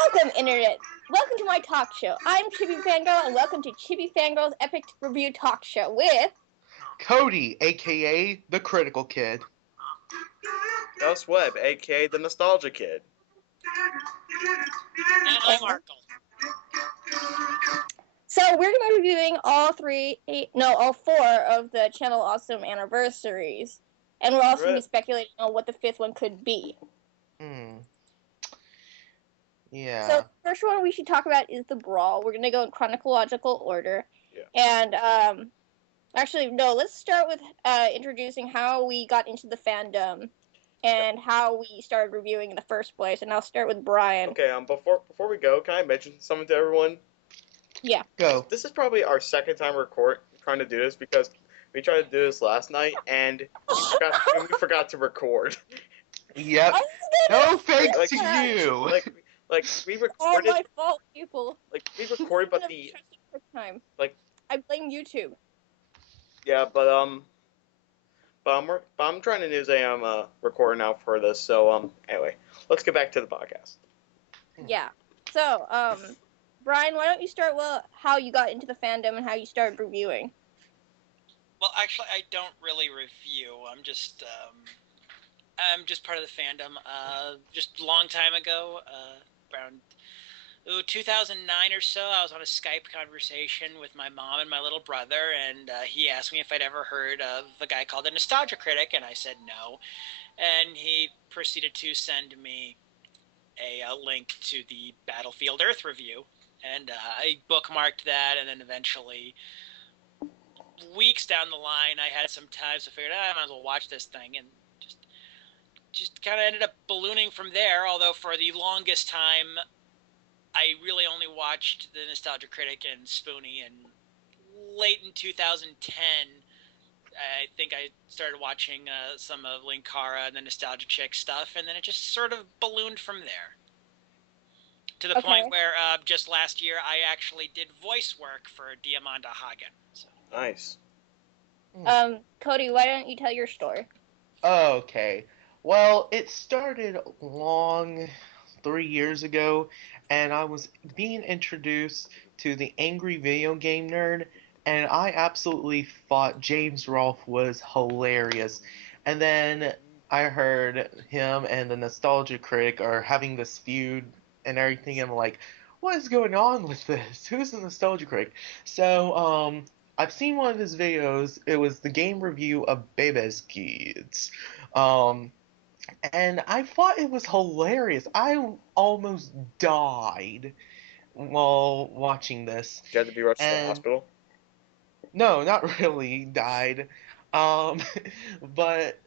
Welcome, Internet! Welcome to my talk show. I'm ChibiFangirl, and welcome to ChibiFangirl's Epic Review Talk Show with... Cody, a.k.a. the Critical Kid. Gus Webb, a.k.a. the Nostalgia Kid. And I'm Arkle. So we're going to be reviewing all four of the Channel Awesome Annverseries. And we're also going to be speculating on what the fifth one could be. Yeah. So the first one we should talk about is The Brawl. We're going to go in chronological order. Yeah. And, actually, no, let's start with introducing how we got into the fandom and how we started reviewing in the first place. And I'll start with Brian. Okay, before we go, can I mention something to everyone? Yeah. Go. This is probably our second time trying to do this because we tried to do this last night and we forgot to record. Yep. No thanks to you. Like we recorded. All my fault, people. Like we recorded, but the time. Like I blame YouTube. Yeah, but I'm trying to say I'm recording now for this. So anyway, let's get back to the podcast. Yeah. So Brian, why don't you start with how you got into the fandom and how you started reviewing? Well, actually, I don't really review. I'm just part of the fandom. Just a long time ago, around 2009 or so, I was on a Skype conversation with my mom and my little brother, and he asked me if I'd ever heard of a guy called the Nostalgia Critic, and I said no. And he proceeded to send me a link to the Battlefield Earth review, and I bookmarked that, and then eventually, weeks down the line, I had some time, so I figured, I might as well watch this thing, and just kind of ended up ballooning from there, although for the longest time, I really only watched the Nostalgia Critic and Spoonie, and late in 2010, I think I started watching some of Linkara and the Nostalgia Chick stuff, and then it just sort of ballooned from there. To the point where just last year, I actually did voice work for Diamanda Hagen. So. Nice. Cody, why don't you tell your story? Okay. Well, it started 3 years ago, and I was being introduced to the Angry Video Game Nerd, and I absolutely thought James Rolfe was hilarious. And then I heard him and the Nostalgia Critic are having this feud and everything, and I'm like, what is going on with this? Who's the Nostalgia Critic? So, I've seen one of his videos. It was the game review of Baby's Kids. And I thought it was hilarious. I almost died while watching this. Did you have to be rushed to the hospital? No, not really died. But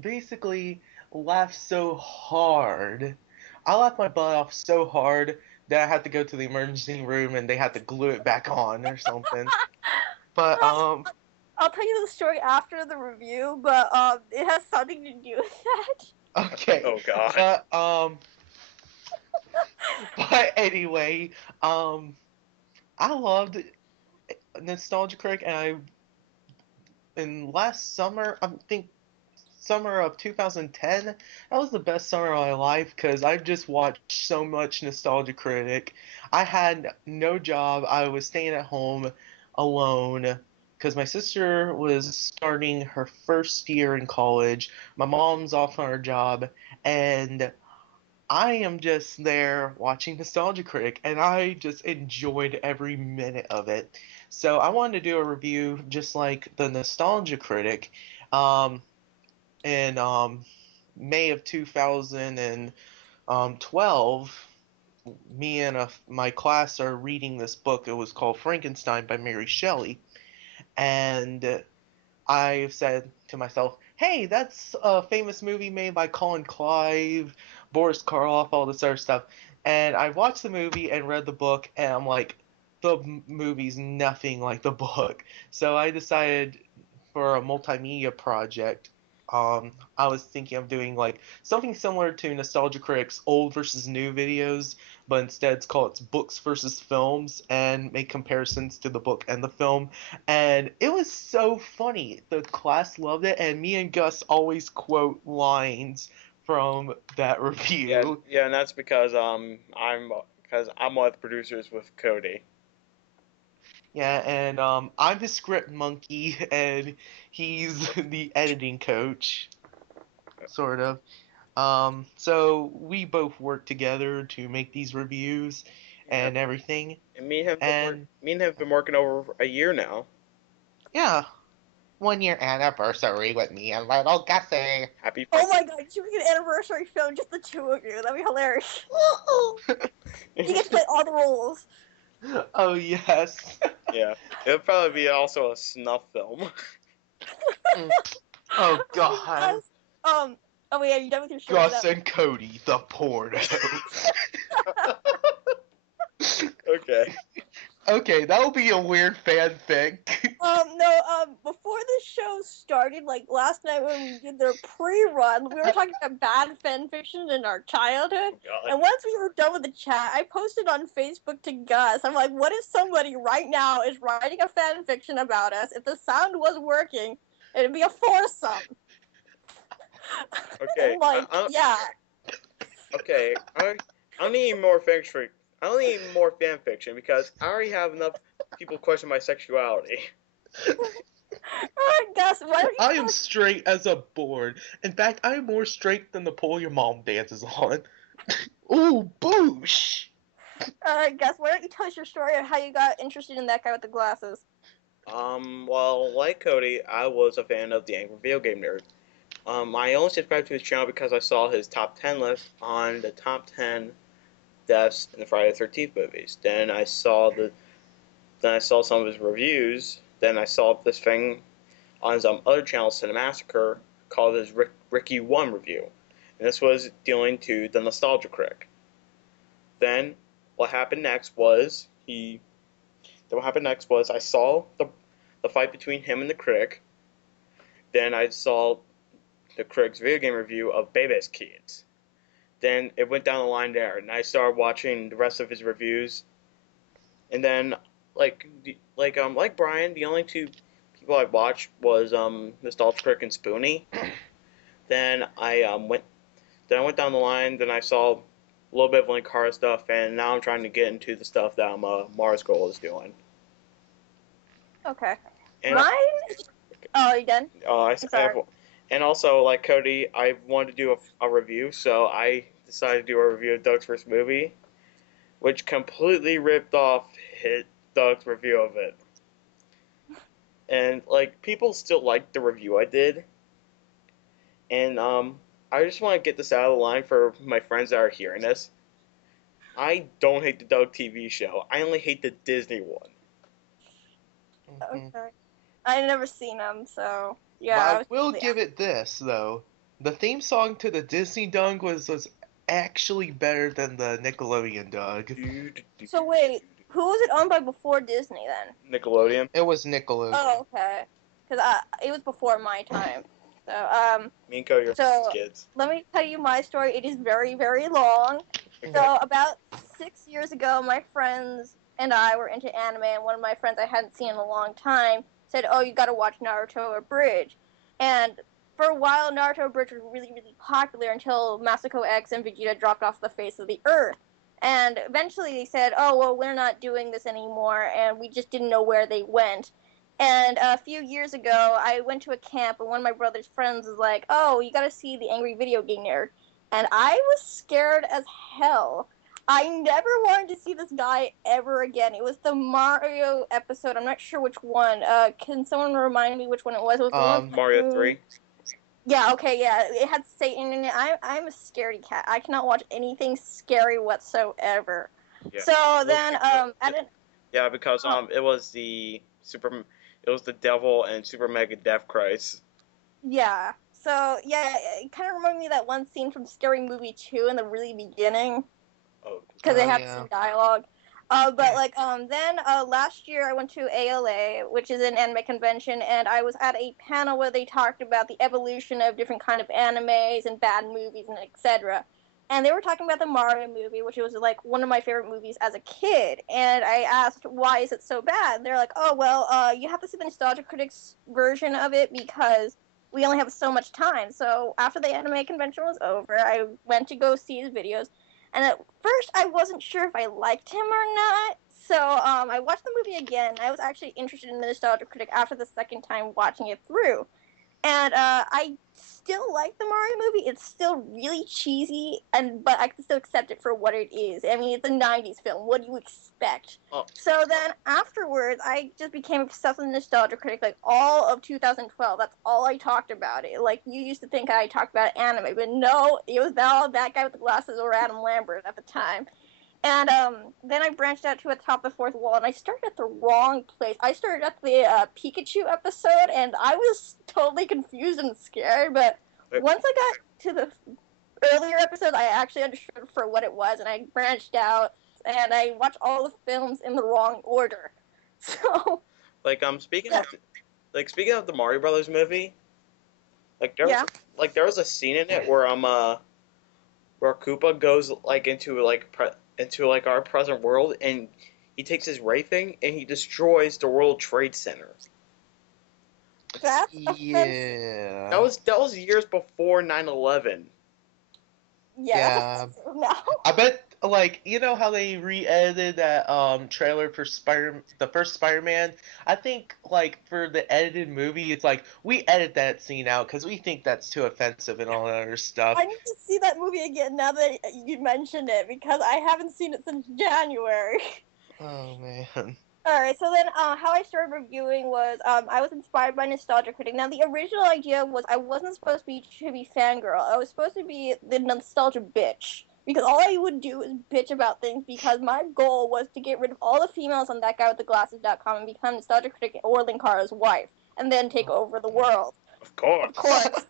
basically laughed so hard. I laughed my butt off so hard that I had to go to the emergency room and they had to glue it back on or something. But I'll tell you the story after the review, but it has something to do with that. Okay. Oh God. But anyway, I loved Nostalgia Critic, and in last summer, I think summer of 2010, that was the best summer of my life because I just watched so much Nostalgia Critic. I had no job. I was staying at home alone because my sister was starting her first year in college. My mom's off on her job, and I am just there watching Nostalgia Critic, and I just enjoyed every minute of it. So I wanted to do a review just like the Nostalgia Critic. In May of 2012, me and my class are reading this book. It was called Frankenstein by Mary Shelley. And I said to myself, hey, that's a famous movie made by Colin Clive, Boris Karloff, all this other stuff. And I watched the movie and read the book, and I'm like, the movie's nothing like the book. So I decided for a multimedia project, I was thinking of doing like something similar to Nostalgia Critic's old versus new videos, but instead it's called its books versus films and make comparisons to the book and the film. And it was so funny. The class loved it, and me and Gus always quote lines from that review. Yeah, and that's because because I'm one of the producers with Cody. Yeah, and I'm the script monkey, and he's the editing coach, sort of. So we both work together to make these reviews and everything. And me and him, And have been working over a year now. yeah, 1 year anniversary with me and little Gussie. Happy. Oh my god, should we get an anniversary film, just the two of you? That'd be hilarious. You get to play all the roles. Oh yes. Yeah, it'll probably be also a snuff film. Oh god. Oh wait, are you done with your show? Gus and Cody, the porno. Okay. Okay, that'll be a weird fanfic. Before the show started, like last night when we did their pre-run, we were talking about bad fan fiction in our childhood. God. And once we were done with the chat, I posted on Facebook to Gus. I'm like, what if somebody right now is writing a fan fiction about us? If the sound was working, it'd be a foursome. Okay. Yeah. Okay. I don't need more fiction. I don't need more fan fiction because I already have enough people question my sexuality. Alright, Gus, why don't you I am straight as a board. In fact, I am more straight than the pole your mom dances on. Ooh, boosh! Alright, Gus, why don't you tell us your story of how you got interested in that guy with the glasses? Well, like Cody, I was a fan of the Angry Video Game Nerd. I only subscribed to his channel because I saw his top 10 list on the top 10 deaths in the Friday the 13th movies. Then I saw some of his reviews. Then I saw this thing on his other channel, Cinemassacre, called his Ricky 1 review. And this was dealing to the Nostalgia Critic. Then what happened next was I saw the fight between him and the critic. Then I saw the critic's video game review of Baby's Kids. Then it went down the line there, and I started watching the rest of his reviews. And then, like Brian, the only two people I watched was Nostalgia Critic and Spoonie. Then I went down the line. Then I saw a little bit of Linkara stuff, and now I'm trying to get into the stuff that Mars Girl is doing. Okay. And Mine? Oh, you done? Sorry. And also, like Cody, I wanted to do a review, so I decided to do a review of Doug's first movie, which completely ripped off Doug's review of it. And like people still like the review I did, and I just want to get this out of the line for my friends that are hearing this. I don't hate the Doug TV show. I only hate the Disney one. Okay. I've never seen them, so yeah. But I will give it this though: the theme song to the Disney Doug was actually better than the Nickelodeon Doug. So wait, who was it owned by before Disney then? Nickelodeon. It was Nickelodeon. Oh, okay. Because it was before my time. So Me and Cody are kids. Let me tell you my story. It is very, very long. Okay. So about 6 years ago, my friends and I were into anime, and one of my friends I hadn't seen in a long time said, "Oh, you got to watch Naruto Abridged." And for a while, Naruto Abridged was really, really popular until Masako X and Vegeta dropped off the face of the earth. And eventually they said, "Oh, well, we're not doing this anymore," and we just didn't know where they went. And a few years ago, I went to a camp, and one of my brother's friends was like, "Oh, you gotta see the Angry Video Game Nerd." And I was scared as hell. I never wanted to see this guy ever again. It was the Mario episode. I'm not sure which one. Can someone remind me which one it was? It was the one Mario 3. Yeah, okay, yeah. It had Satan in it. I'm a scaredy cat. I cannot watch anything scary whatsoever. Yeah. So then, because it was the devil and Super Mega Death Christ. Yeah. So yeah, it kind of reminded me of that one scene from Scary Movie 2 in the really beginning. Oh. Because they have some dialogue. But like then last year I went to ALA, which is an anime convention, and I was at a panel where they talked about the evolution of different kind of animes and bad movies and etc. And they were talking about the Mario movie, which was like one of my favorite movies as a kid. And I asked, why is it so bad? They're like, oh well, you have to see the Nostalgia Critics version of it because we only have so much time. So after the anime convention was over, I went to go see his videos. And at first, I wasn't sure if I liked him or not. So I watched the movie again. I was actually interested in the Nostalgia Critic after the second time watching it through. And I still like the Mario movie. It's still really cheesy, but I can still accept it for what it is. I mean, it's a 90s film. What do you expect? Oh. So then afterwards, I just became obsessed with the Nostalgia Critic, like all of 2012. That's all I talked about it. Like, you used to think I talked about anime, but no, it was all that guy with the glasses or Adam Lambert at the time. And then I branched out to Atop the Fourth Wall, and I started at the wrong place. I started at the Pikachu episode, and I was totally confused and scared. But once I got to the earlier episodes, I actually understood for what it was, and I branched out, and I watched all the films in the wrong order. So, speaking of the Mario Brothers movie, there was a scene in it where where Koopa goes into our present world, and he takes his ray thing and he destroys the World Trade Center. that's Yeah. That was years before 9/11. yeah. No. I bet, you know how they re-edited that trailer for the first Spider-Man? I think, for the edited movie, it's we edit that scene out because we think that's too offensive and all that other stuff. I need to see that movie again now that you mentioned it, because I haven't seen it since January. Oh, man. Alright, so then how I started reviewing was I was inspired by Nostalgia Critic. Now, the original idea was I wasn't supposed to be ChibiFangirl. I was supposed to be the nostalgia bitch. Because all I would do is bitch about things, because my goal was to get rid of all the females on that guy with the glasses.com and become Nostalgia Critic or Linkara's wife, and then take over the world. Of course. Of course.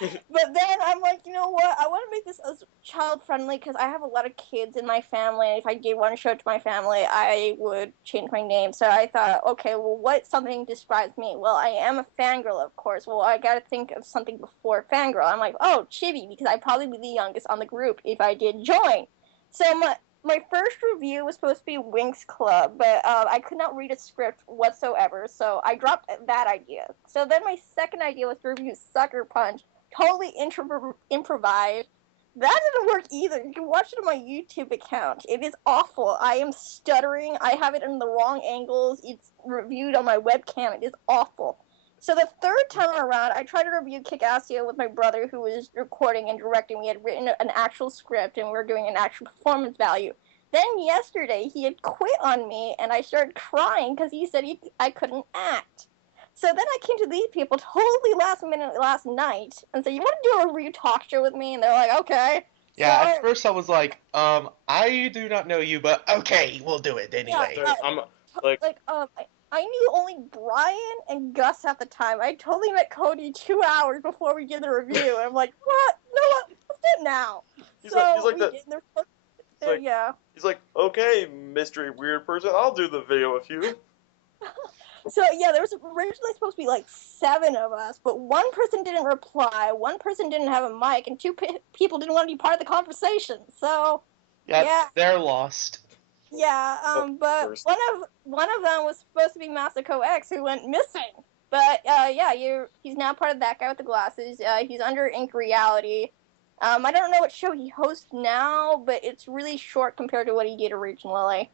But then I'm like, you know what? I want to make this as child friendly because I have a lot of kids in my family, and if I did want to show it to my family, I would change my name. So I thought, okay, well, what something describes me? Well, I am a fangirl, of course. Well, I got to think of something before fangirl. I'm like, oh, Chibi, because I'd probably be the youngest on the group if I did join. So my first review was supposed to be Winx Club, but I could not read a script whatsoever, so I dropped that idea. So then my second idea was to review Sucker Punch, totally improvised. That didn't work either. You can watch it on my YouTube account. It is awful. I am stuttering. I have it in the wrong angles. It's reviewed on my webcam. It is awful. So the third time around, I tried to review Kick-Assio with my brother, who was recording and directing. We had written an actual script, and we were doing an actual performance value. Then yesterday, he had quit on me, and I started crying because he said I couldn't act. So then I came to these people totally last minute last night and said, you want to do a review talk show with me? And they're like, okay. Yeah, so, at first I was like, I do not know you, but okay, we'll do it anyway. Yeah, I knew only Brian and Gus at the time. I totally met Cody 2 hours before we did the review. And I'm like, what? No, let's do it now. He's like that. He's like, okay, mystery weird person, I'll do the video with you. So, yeah, there was originally supposed to be, 7 of us, but one person didn't reply, one person didn't have a mic, and 2 people didn't want to be part of the conversation. So, yeah. They're lost. Yeah, but one of them was supposed to be Masako X, who went missing. But, he's now part of that guy with the glasses. He's under Ink Reality. I don't know what show he hosts now, but it's really short compared to what he did originally.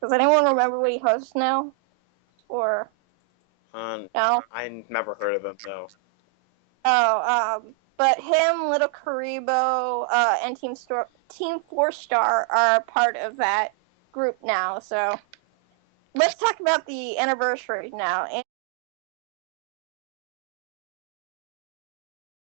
Does anyone remember what he hosts now? Or no? I never heard of him, no. Oh, but him, Little Karibo, and Team 4-Star are part of that group now, so let's talk about the Annverseries now.